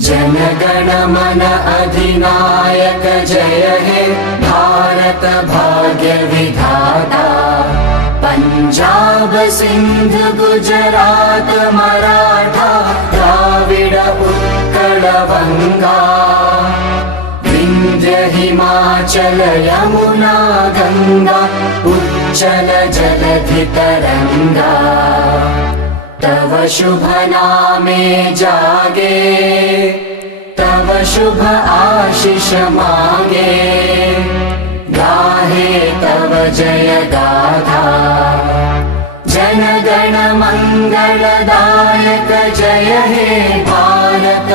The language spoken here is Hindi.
जनगण मन अधिनायक जय हे भारत भाग्य विधाता। पंजाब सिंध गुजरात मराठा द्राविड उत्कल बंगा। विंध्य हिमाचल यमुना गंगा उच्चल जलधि तरंगा। तव शुभ नामे जागे तव शुभ आशीष मांगे। गाहे तव जय गाथा जन गण मंगलदायक जय हे भारत